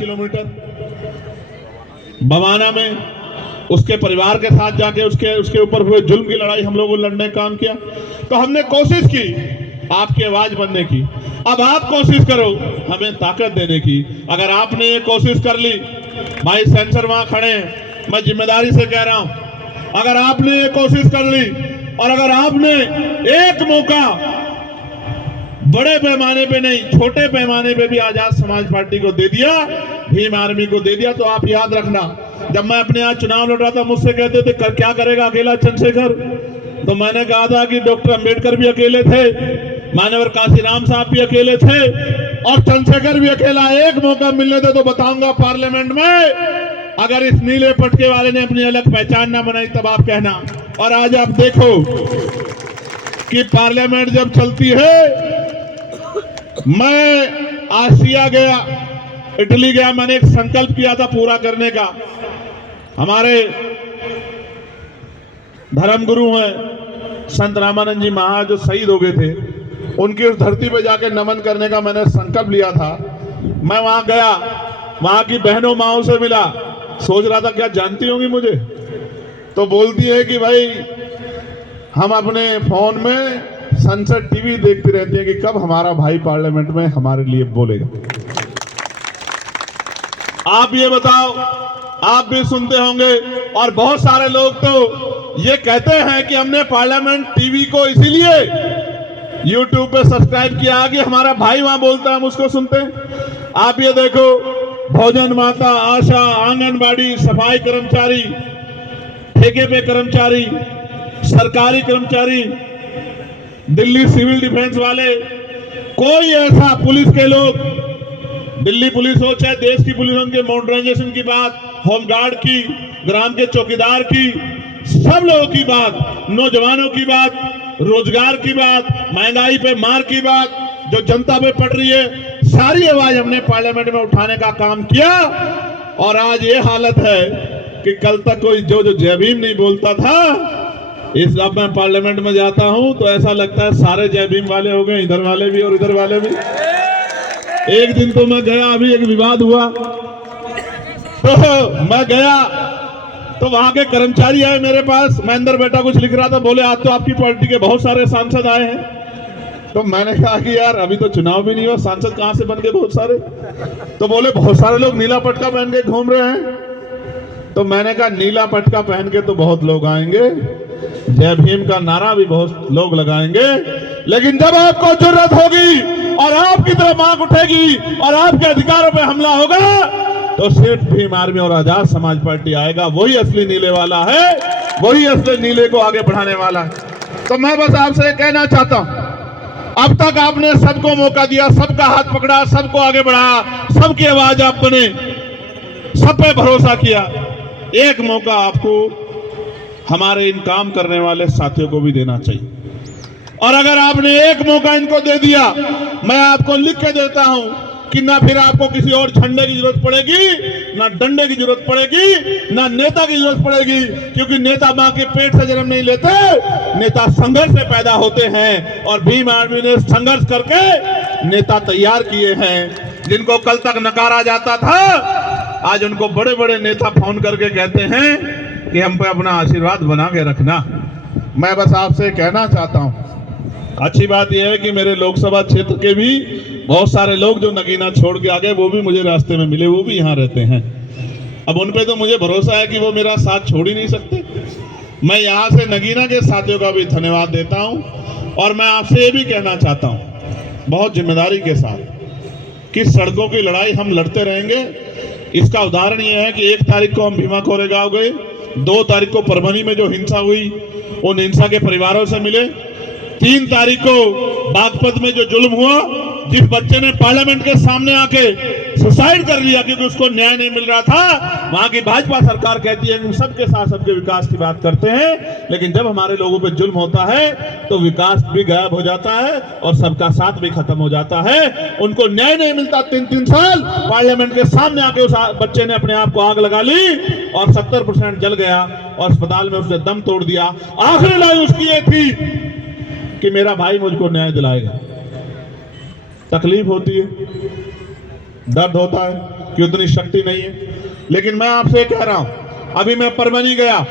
Kilometre Bawana में उसके परिवार के साथ जाके उसके ऊपर हुए जुल्म की लड़ाई हम लोगों ने लड़ने का काम किया। तो हमने कोशिश की आपकी आवाज बनने की। अब आप कोशिश करो हमें ताकत देने की। अगर आपने ये कोशिश कर ली, भाई सेंसर वहां खड़े हैं, मैं जिम्मेदारी से कह रहा हूं, अगर आपने ये कोशिश कर ली और अगर आपने एक मौका बड़े पैमाने पे नहीं छोटे पैमाने पे भी आजाद समाज पार्टी को दे दिया, भीम आर्मी को दे दिया, तो आप याद रखना, जब मैं अपने यहाँ चुनाव लड़ रहा था मुझसे कहते थे क्या करेगा अकेला चंद्रशेखर, तो मैंने कहा था कि डॉक्टर अंबेडकर भी अकेले थे, मानवर काशीराम साहब भी अकेले थे और चंद्रशेखर भी अकेला। एक मौका मिलने दे तो बताऊंगा पार्लियामेंट में, अगर इस नीले पटके वाले ने अपनी अलग पहचान ना बनाई तब आप कहना। और आज आप देखो कि पार्लियामेंट जब चलती है, मैं आसिया गया, इटली गया, मैंने एक संकल्प किया था पूरा करने का। हमारे धर्मगुरु हैं संत रामानंद जी महाराज जो शहीद हो गए थे, उनकी उस धरती पे जाके नमन करने का मैंने संकल्प लिया था। मैं वहां गया, वहां की बहनों माओं से मिला, सोच रहा था क्या जानती होंगी मुझे, तो बोलती है कि भाई हम अपने फोन में संसद टीवी देखती रहती है कि कब हमारा भाई पार्लियामेंट में हमारे लिए बोलेगा। आप ये बताओ, आप भी सुनते होंगे और बहुत सारे लोग तो ये कहते हैं कि हमने पार्लियामेंट टीवी को इसीलिए यूट्यूब पे सब्सक्राइब किया कि हमारा भाई वहां बोलता है, हम उसको सुनते हैं। आप ये देखो, भोजन माता, आशा, आंगनबाड़ी, सफाई कर्मचारी, ठेके पे कर्मचारी, सरकारी कर्मचारी, दिल्ली सिविल डिफेंस वाले, कोई ऐसा पुलिस के लोग, दिल्ली पुलिस हो चाहे देश की पुलिस, उनके मॉडर्नाइजेशन की बात, होमगार्ड की, ग्राम के चौकीदार की, सब लोगों की बात, नौजवानों की बात, रोजगार की बात, महंगाई पे मार की बात जो जनता पे पड़ रही है, सारी आवाज हमने पार्लियामेंट में उठाने का काम किया। और आज ये हालत है कि कल तक कोई जो जय भीम नहीं बोलता था, इस अब मैं पार्लियामेंट में जाता हूं तो ऐसा लगता है सारे जय भीम वाले हो गए, इधर वाले भी और इधर वाले भी। एक दिन तो मैं गया, अभी एक विवाद हुआ तो मैं गया तो वहां के कर्मचारी आए मेरे पास, मैं अंदर बैठा कुछ लिख रहा था, बोले आज तो आपकी पार्टी के बहुत सारे सांसद आए हैं। तो मैंने कहा कि यार अभी तो चुनाव भी नहीं हुआ, सांसद कहां से बन गए बहुत सारे। तो बोले बहुत सारे लोग नीला पटका पहन के घूम रहे हैं। तो मैंने कहा नीला पटका पहन के तो बहुत लोग आएंगे, जय भीम का नारा भी बहुत लोग लगाएंगे, लेकिन जब आपको जरूरत होगी और आपकी तरफ आंख उठेगी और आपके अधिकारों पे हमला होगा तो सिर्फ भीम आर्मी और आजाद समाज पार्टी आएगा। वही असली नीले वाला है, वही असली नीले को आगे बढ़ाने वाला है। तो मैं बस आपसे कहना चाहता हूं, अब तक आपने सबको मौका दिया, सबका हाथ पकड़ा, सबको आगे बढ़ाया, सबकी आवाज आप बने, सब पे भरोसा किया। एक मौका आपको हमारे इन काम करने वाले साथियों को भी देना चाहिए। और अगर आपने एक मौका इनको दे दिया, मैं आपको लिख के देता हूं कि ना फिर आपको किसी और झंडे की जरूरत पड़ेगी, ना डंडे की जरूरत पड़ेगी, ना नेता की जरूरत पड़ेगी, क्योंकि नेता मां के पेट से जन्म नहीं लेते, नेता संघर्ष से पैदा होते हैं। और भीम आर्मी ने संघर्ष करके नेता तैयार किए हैं। जिनको कल तक नकारा जाता था, आज उनको बड़े बड़े नेता फोन करके कहते हैं कि हम पे अपना आशीर्वाद बना के रखना। मैं बस आपसे कहना चाहता हूं, अच्छी बात यह है कि मेरे लोकसभा क्षेत्र के भी बहुत सारे लोग जो नगीना छोड़ के आ गए, वो भी मुझे रास्ते में मिले, वो भी यहाँ रहते हैं। अब उन पे तो मुझे भरोसा है कि वो मेरा साथ छोड़ ही नहीं सकते। मैं यहाँ से नगीना के साथियों का भी धन्यवाद देता हूँ। और मैं आपसे ये भी कहना चाहता हूँ बहुत जिम्मेदारी के साथ कि सड़कों की लड़ाई हम लड़ते रहेंगे। इसका उदाहरण ये है कि 1 तारीख को हम भीमा कोरेगांव गए, 2 तारीख को परभनी में जो हिंसा हुई उन हिंसा के परिवारों से मिले, 3 तारीख को बागपत में जो जुल्म हुआ, जिस बच्चे ने पार्लियामेंट के सामने आके सुसाइड कर लिया क्योंकि उसको न्याय नहीं मिल रहा था, वहां की भाजपा सरकार कहती है कि सबके साथ सबके विकास की बात करते हैं, लेकिन जब हमारे लोगों पे जुल्म होता है तो विकास भी गायब हो जाता है और सबका साथ भी खत्म हो जाता है। उनको न्याय नहीं मिलता। 3-3 साल पार्लियामेंट के सामने आके उस बच्चे ने अपने आप को आग लगा ली और 70% जल गया और अस्पताल में उसने दम तोड़ दिया। आखिरी लाइन उसकी ये थी कि मेरा भाई मुझको न्याय दिलाएगा। तकलीफ होती है, दर्द होता है कि उतनी शक्ति नहीं है। लेकिन मैं आपसे कह रहा हूं, अभी मैं परभनी गया,